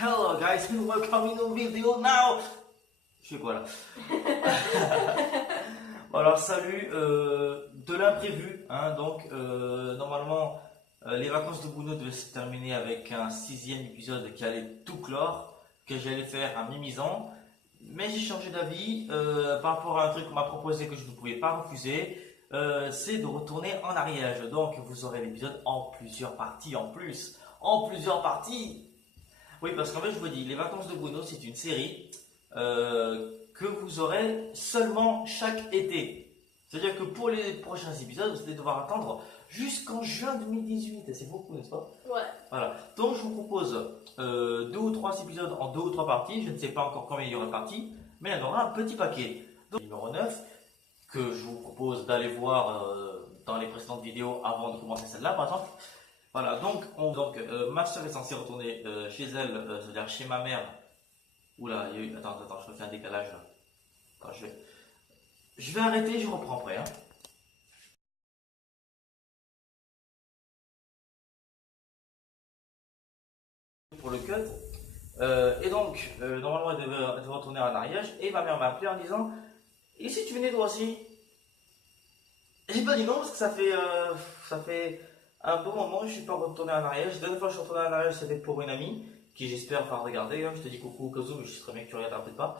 Hello guys and welcome in a video now. Je fais quoi là? Bon, alors salut, de l'imprévu, hein, donc normalement les vacances de Bruno devaient se terminer avec un 6e épisode qui allait tout clore, que j'allais faire un mimisan, mais j'ai changé d'avis par rapport à un truc qu'on m'a proposé que je ne pouvais pas refuser, c'est de retourner en Ariège. Donc vous aurez l'épisode en plusieurs parties en plus, en plusieurs parties. Oui, parce qu'en fait je vous dis, les vacances de Bruno c'est une série que vous aurez seulement chaque été. C'est-à-dire que pour les prochains épisodes, vous allez devoir attendre jusqu'en juin 2018. Et c'est beaucoup, n'est-ce pas? Ouais. Voilà. Donc je vous propose 2 ou 3 épisodes en 2 ou 3 parties. Je ne sais pas encore combien il y aura de parties, mais il y en aura un petit paquet. Donc numéro 9, que je vous propose d'aller voir dans les précédentes vidéos avant de commencer celle-là, par exemple. Voilà, donc, ma soeur est censée retourner chez elle, c'est-à-dire chez ma mère. Oula, il y a eu... Attends, je refais un décalage là. Attends, je vais arrêter, je reprends après. Hein. Pour le cut. Et donc, normalement, elle devait retourner en Ariège. Et ma mère m'a appelé en disant: et si tu venais toi aussi? J'ai pas dit non parce que ça fait un bon moment que je suis pas retourné en Ariège. La dernière fois que je suis retourné en Ariège, c'était pour une amie qui j'espère va regarder. Hein. Je te dis coucou au cas où, mais je sais très bien que tu regardes peut-être pas.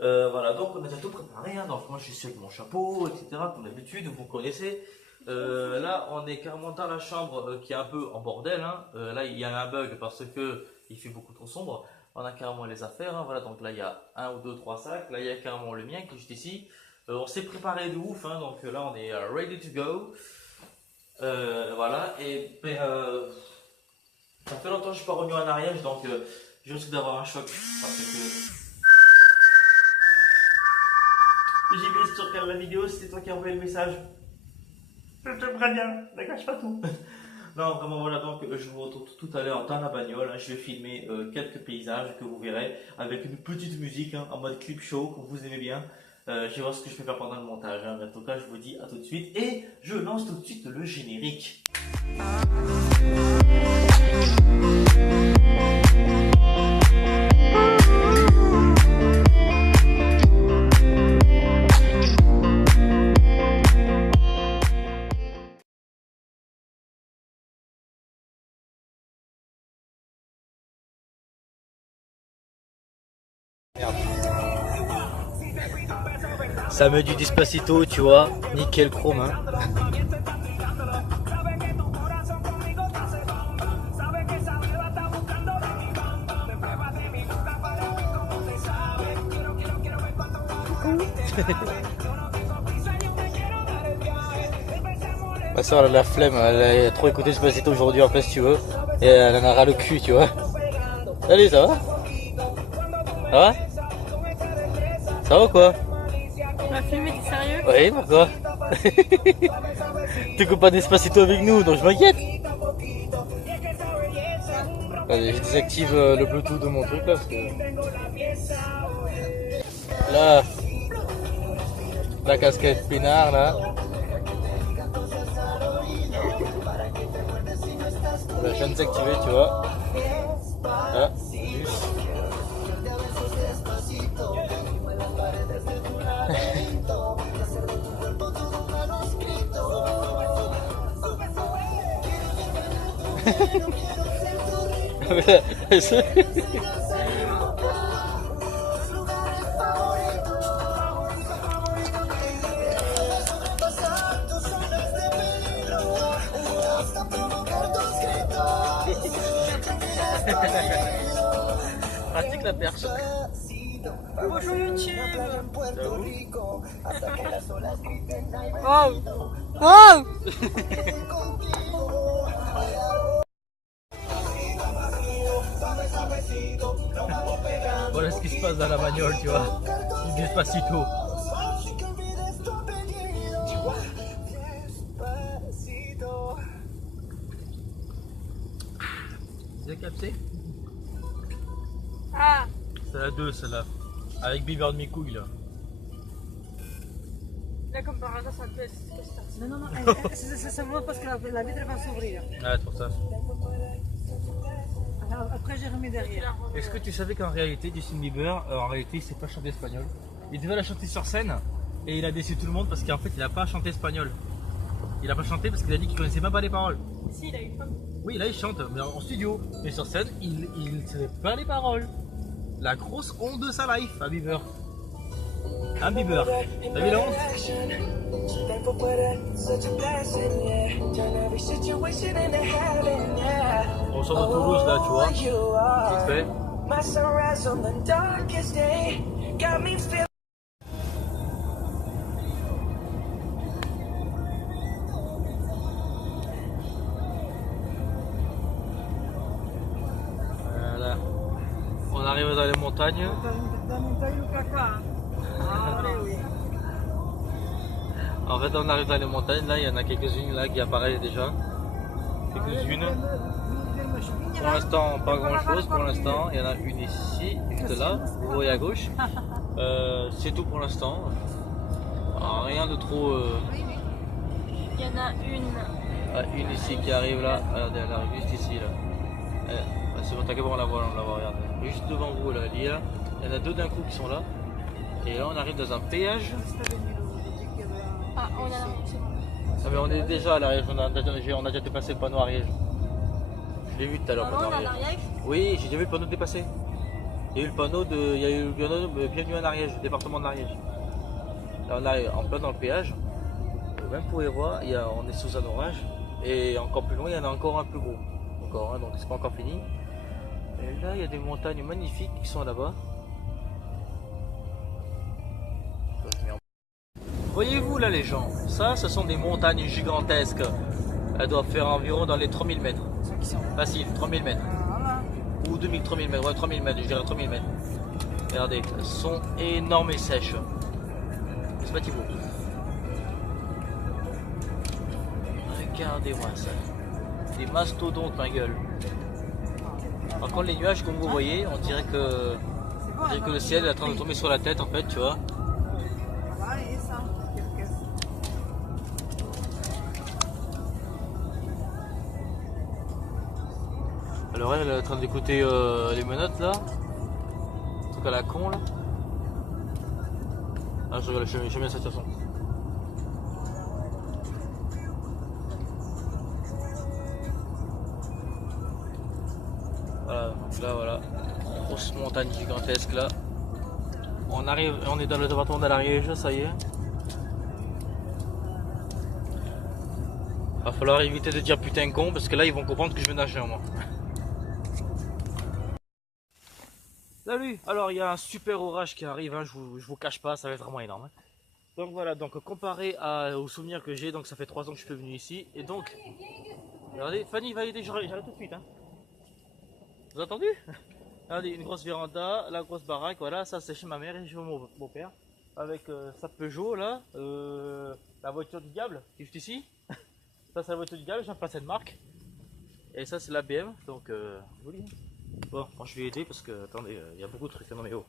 Voilà, donc on a déjà tout préparé. Hein. Donc moi je suis avec mon chapeau, etc. Comme d'habitude, vous connaissez. Là, on est carrément dans la chambre qui est un peu en bordel. Hein. Là, il y a un bug parce que il fait beaucoup trop sombre. On a carrément les affaires. Hein. Voilà, donc là, il y a 1 ou 2, 3 sacs. Là, il y a carrément le mien qui est juste ici. On s'est préparé de ouf. Hein. Donc là, on est ready to go. Voilà, et ça fait longtemps que je suis pas revenu en Ariège, donc je risque d'avoir un choc parce que j'ai vu si tu regardes la vidéo, c'était toi qui as envoyé le message. Je te préviens, ne cache pas tout. Non, vraiment, voilà, donc je vous retrouve tout à l'heure dans la bagnole. Hein, je vais filmer quelques paysages que vous verrez avec une petite musique hein, en mode clip show que vous aimez bien. Je vais voir ce que je peux faire pendant le montage. Hein. Mais en tout cas, je vous dis à tout de suite et je lance tout de suite le générique. Ça met du Despacito, tu vois, nickel chrome. Hein. Ma soeur elle a la flemme, elle a trop écouté Despacito aujourd'hui en fait si tu veux. Et elle en a ras le cul, tu vois. Salut, ça va? Ça va? Ça va ou quoi? Tu m'as filmé, t'es sérieux? Oui, pourquoi? Tu coupes pas Despacito avec nous, donc je m'inquiète. Allez, je désactive le Bluetooth de mon truc là parce que... Là, la casquette pinard là. Là, je viens de désactiver, tu vois. Là, juste. Pratique la perche. Bonjour YouTube. Wow. Wow. Voilà ce qui se passe dans la bagnole, tu vois. Du Despacito. C'est capté? Ah. C'est la 2 celle-là. Avec Bieber de mes couilles là. Là comme par hasard ça baisse. Non, non, non, c'est seulement parce que la vitre va s'ouvrir. Ah, c'est pour ça. Alors Après, j'ai remis derrière. Est-ce que tu savais qu'en réalité, Justin Bieber, en réalité, il sait pas chanter espagnol? Il devait la chanter sur scène et il a déçu tout le monde parce qu'en fait, il a pas chanté espagnol. Il a pas chanté parce qu'il a dit qu'il connaissait même pas les paroles. Si, il a eu faim. Oui, là, il chante, mais en studio. Mais sur scène, il ne savait pas les paroles. La grosse honte de sa life à Bieber. Un Bieber. T'as vu la honte? On sort de Toulouse là, tu vois. Vite fait. Voilà. On arrive dans les montagnes. Dans mon taille au caca. Hein. Ah, oui. En fait, on arrive dans les montagnes. Là, il y en a quelques-unes là qui apparaissent déjà. Quelques-unes. Pour l'instant, pas grand chose. Pour l'instant, il y en a une ici, juste là. Vous voyez à gauche. C'est tout pour l'instant. Rien de trop. Il y en a une. Ah, une ici qui arrive là. Regardez, elle arrive juste ici là. C'est bon, t'inquiète pas, on la voit, regarde. Juste devant vous là, il y en a deux d'un coup qui sont là. Et là, on arrive dans un péage. Ah, on a la route. Ah, mais on est déjà à l'Ariège, on a déjà dépassé le panneau Ariège. Je l'ai vu tout à l'heure. Maman, on a Ariège. l'Ariège. Oui, j'ai déjà vu le panneau dépasser. Il y a eu le panneau bienvenue en Ariège, le département de l'Ariège. Là, on est en plein dans le péage. Même vous pouvez voir, on est sous un orage. Et encore plus loin, il y en a encore un plus gros. Encore, hein, donc c'est pas encore fini. Et là, il y a des montagnes magnifiques qui sont là-bas. Voyez-vous là les gens, ça ce sont des montagnes gigantesques. Elles doivent faire environ dans les 3000 mètres. Facile, 3000 mètres. Ou 3000 mètres, ouais 3000 mètres, je dirais 3000 mètres. Regardez, elles sont énormes et sèches. C'est pas Thibaut. Regardez-moi ça. Des mastodontes ma gueule. Par contre les nuages comme vous voyez, on dirait que le ciel est en train de tomber sur la tête en fait, tu vois. Alors elle est en train d'écouter les menottes là. Un truc à la con là. Ah je regarde, j'aime bien cette façon. Voilà, donc là voilà. Grosse montagne gigantesque là. On arrive, on est dans le département de l'Ariège, ça y est. Va falloir éviter de dire putain con parce que là ils vont comprendre que je vais nager moi. Salut. Alors il y a un super orage qui arrive, hein, je vous cache pas, ça va être vraiment énorme. Hein. Donc voilà, donc comparé aux souvenirs que j'ai, donc ça fait 3 ans que je suis venu ici. Et donc, regardez, Fanny va aider, j'arrive tout de suite. Hein. Vous avez entendu? Regardez, une grosse véranda, la grosse baraque, voilà, ça c'est chez ma mère et chez mon beau-père. Avec sa Peugeot là, la voiture du diable qui est juste ici. Ça c'est la voiture du diable, j'aime pas cette marque. Et ça c'est la BM, donc joli. Bon, moi je vais aider parce que, attendez, il y a beaucoup de trucs, non mais oh.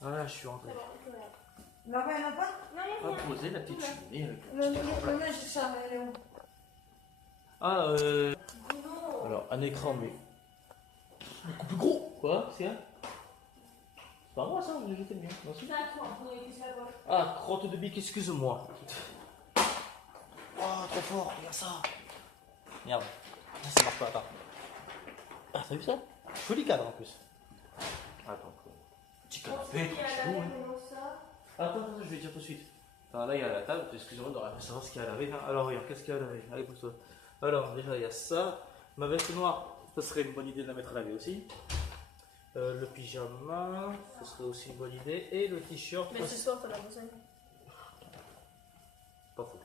Voilà, je suis rentré. Là-bas, il n'y en a pas? On va poser la petite cheminée. Le neige, c'est ça, elle est où? Ah, alors un écran, mais beaucoup plus gros. Quoi? C'est un? C'est pas moi ça, j'ai jeté le mien. Non, c'est... Ah, crotte de bique, excuse-moi. Oh, trop fort, regarde ça. Merde, ça marche pas, attends. Ah, t'as vu ça? Joli cadre en plus. Attends, petit canapé, tranquillou. Attends, je vais dire tout de suite. Attends, là il y a la table, excusez-moi de savoir ce qu'il y a à laver. Hein. Alors regarde, qu'est-ce qu'il y a à laver? Allez, pousse-toi. Alors déjà il y a ça. Ma veste noire, ça serait une bonne idée de la mettre à laver aussi. Le pyjama, ce serait aussi une bonne idée. Et le t-shirt. Mais ce soir, t'as la besogne. Pas faux.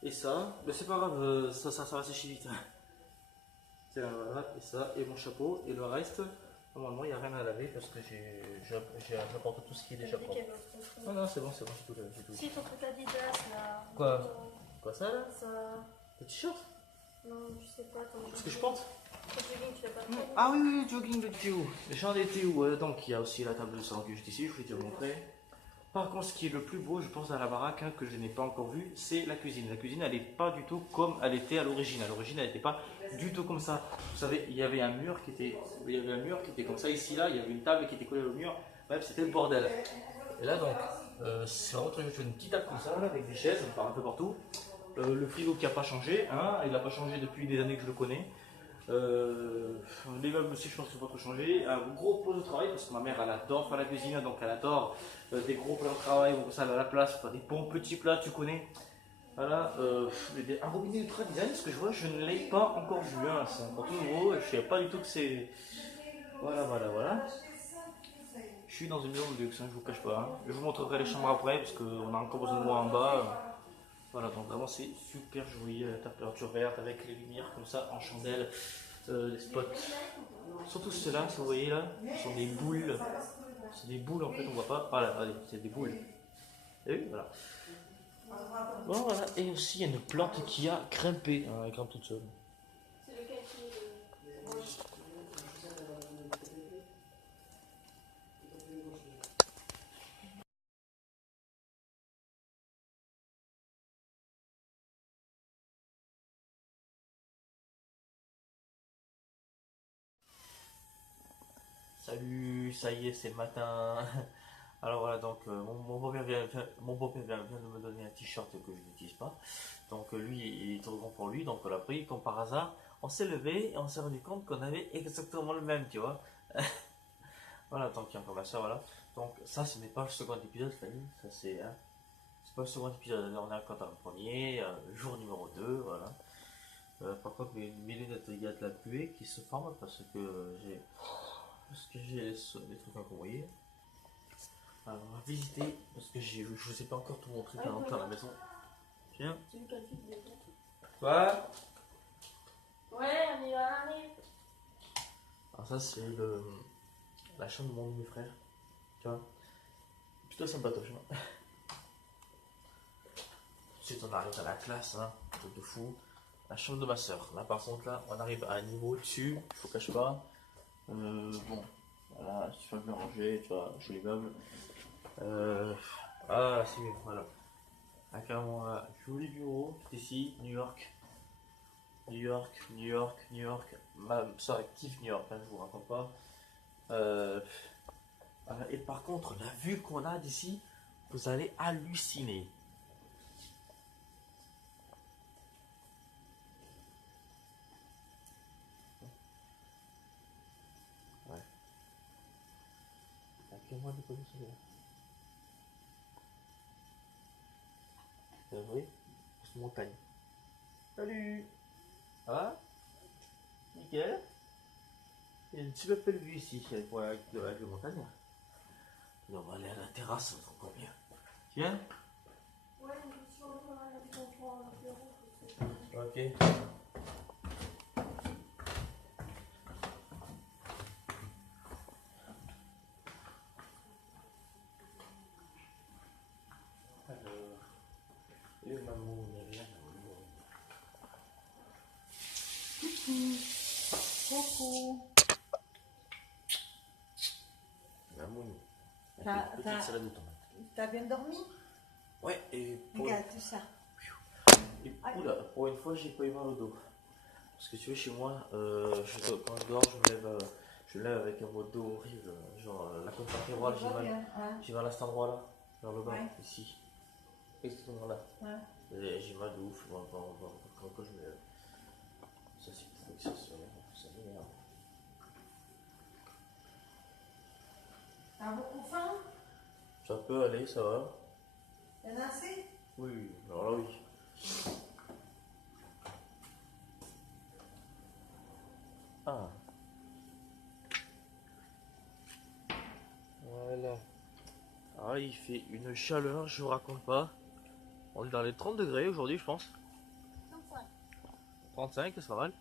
Et ça, mais c'est pas grave, ça va sécher vite. C'est là, voilà, et ça, et mon chapeau, et le reste, normalement il n'y a rien à laver parce que j'apporte tout ce qui est déjà propre. Non, non, c'est bon, j'ai tout lavé. Si, ton truc Adidas là. Quoi? Quoi ça là? Ça. Le t-shirt? Non, je sais pas. Ce que je porte? Ton jogging, tu l'as pas pris? Ah oui, jogging de Théo. J'en étais où? Donc il y a aussi la table de sang que juste ici, je vais te montrer. Par contre, ce qui est le plus beau, je pense, à la baraque, hein, que je n'ai pas encore vu, c'est la cuisine. La cuisine, elle n'est pas du tout comme elle était à l'origine. À l'origine, elle n'était pas du tout comme ça. Vous savez, il y avait un mur qui était comme ça. Ici, là, il y avait une table qui était collée au mur. Bref, c'était le bordel. Et là, donc, c'est vraiment une petite table comme ça, là, avec des chaises, on part un peu partout. Le frigo qui n'a pas changé, hein, il n'a pas changé depuis des années que je le connais. Les meubles aussi, je pense qu'ils vont pas trop changer. Un gros pot de travail, parce que ma mère, elle adore faire la cuisine, donc elle adore des gros plats de travail, donc ça, elle a la place, faire des bons petits plats, tu connais. Voilà, un robinet ultra design, ce que je vois, je ne l'ai pas encore vu, hein, c'est encore tout nouveau, je ne savais pas du tout que c'est. Voilà, voilà, voilà. Je suis dans une maison de luxe, hein, je vous cache pas. Hein. Je vous montrerai les chambres après, parce qu'on a encore besoin de moi en bas. Voilà, donc vraiment c'est super joli, la température verte avec les lumières comme ça en chandelle, les spots. Surtout ceux-là, si vous voyez là, ce sont des boules. C'est des boules en fait, on voit pas. Voilà, allez, c'est des boules. Vous avez vu, voilà. Bon, voilà. Et aussi il y a une plante qui a grimpé, hein, elle grimpe toute seule. C'est lequel qui est rouge? Salut, ça y est, c'est le matin. Alors voilà, donc mon beau-père vient de me donner un t-shirt que je n'utilise pas. Donc lui, il est trop grand pour lui, donc on l'a pris. Comme par hasard, on s'est levé et on s'est rendu compte qu'on avait exactement le même, tu vois. Voilà, donc il y a encore ma soeur, voilà. Donc ça, ce n'est pas le second épisode, Fanny. Ça, c'est c'est pas le second épisode. On est encore dans le premier, jour numéro 2, voilà. Par contre, mes lunettes, il y a de la buée qui se forme parce que j'ai les trucs incroyés. Alors, on va visiter parce que je vous ai pas encore tout montré quand on rentre à la maison. Tiens. Tu veux quelle fille déjà? Quoi? Ouais, on y va, allez. Alors ça c'est la chambre de mon mes frères. Tu vois? Plutôt sympatoche. Hein. Ensuite on arrive à la classe, hein, truc de fou. La chambre de ma soeur. Là par contre là on arrive à un niveau dessus, je vous cache pas. Bon, voilà, super bien rangé, tu vois, joli meuble. Ah c'est mieux, voilà. Là carrément un joli bureau, tout ici, New York. New York, New York, New York. Ma soeur kiffe New York, hein, je vous raconte pas. Et par contre, la vue qu'on a d'ici, vous allez halluciner. Ouais. Moi de connaître celui-là. Vous voyez? C'est une montagne. Salut! Ça va? Nickel? Il y a une super belle vue ici, avec le montagne. On va aller à la terrasse, c'est encore bien. Tiens? Ouais, mais si on va à la comprendre, l'apéro, Ok. Alors, le maman, il y a rien. Coucou. Maman, T'as- petite t'as- salade de tomates. T'as bien dormi? Ouais, et pour, Regarde tout ça. oula, pour une fois, j'ai pas eu mal au dos. Parce que tu vois, chez moi, quand je dors, je me lève avec un mot de dos horrible. Genre, la colonne vertébrale, Ça va bien, hein? j'ai mal à cet endroit-là, vers le bas, Ouais. ici. Exactement là. Ouais. Et j'ai mal de ouf quand je me lève. Ça, c'est pour que ça m'énerve. T'as beaucoup faim? Ça peut aller, ça va. T'en as assez? Oui, oui, alors là, oui. Ah. Voilà. Ah, il fait une chaleur, je vous raconte pas. On est dans les 30 degrés aujourd'hui, je pense. 35, c'est pas mal.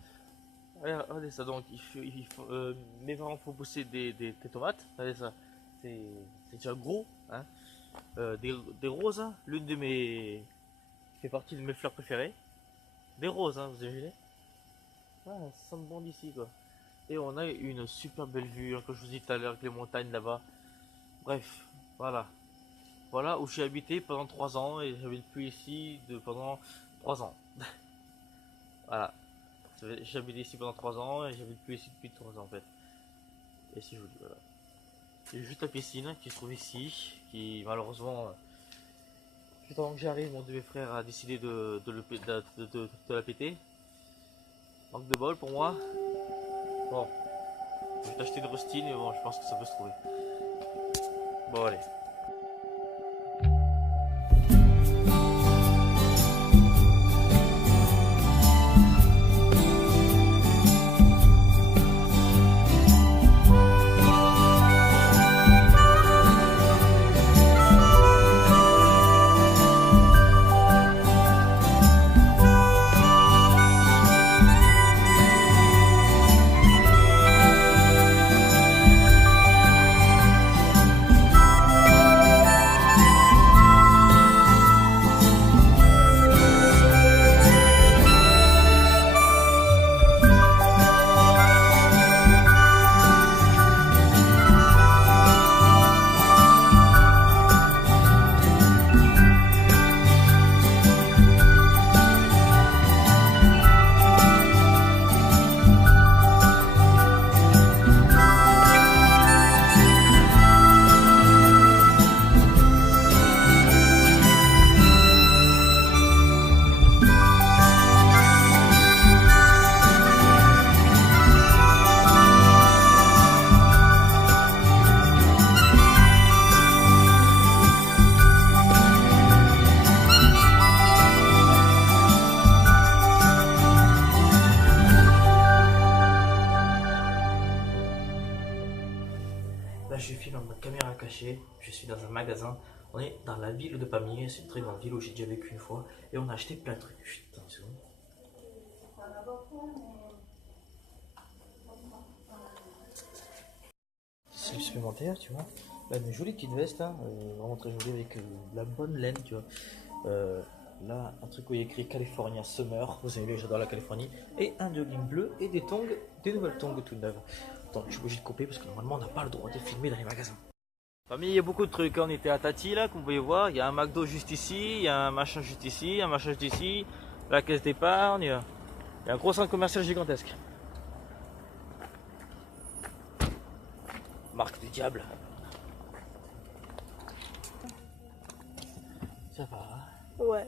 Regardez ça, donc mes parents font pousser des tomates. Regardez ça, c'est déjà gros. Hein. Des roses, hein. L'une de mes. Qui fait partie de mes fleurs préférées. Des roses, hein, vous imaginez? Ah, ça sent bon d'ici quoi. Et on a une super belle vue, hein, comme je vous dis tout à l'heure, avec les montagnes là-bas. Bref, voilà. Voilà, où j'ai habité pendant 3 ans et j'habite plus ici pendant 3 ans. Voilà. J'ai habité ici pendant 3 ans et j'habite plus ici depuis 3 ans en fait. Et c'est joli, voilà. C'est juste la piscine qui se trouve ici, qui malheureusement, juste avant que j'arrive, mon de mes frères a décidé de la péter. Manque de bol pour moi. Bon, je vais t'acheter de rustine, mais bon, je pense que ça peut se trouver. Bon, allez. Là je filme en mode caméra cachée, je suis dans un magasin, on est dans la ville de Pamiers, c'est une très grande ville où j'ai déjà vécu une fois, et on a acheté plein de trucs. Chut, attends une seconde. C'est supplémentaire, tu vois. Là une jolie petite veste, hein, vraiment très jolie avec de la bonne laine, tu vois. Là un truc où il y a écrit California Summer, vous savez j'adore la Californie, et un jogging bleu et des tongs, des nouvelles tongs toutes neuves. Attends, je suis obligé de couper parce que normalement on n'a pas le droit de filmer dans les magasins. Famille, il y a beaucoup de trucs. On était à Tati là, comme vous pouvez voir. Il y a un McDo juste ici, il y a un machin juste ici, un machin juste ici, la caisse d'épargne. Il y a un gros centre commercial gigantesque. Marque du diable. Ça va. Ouais.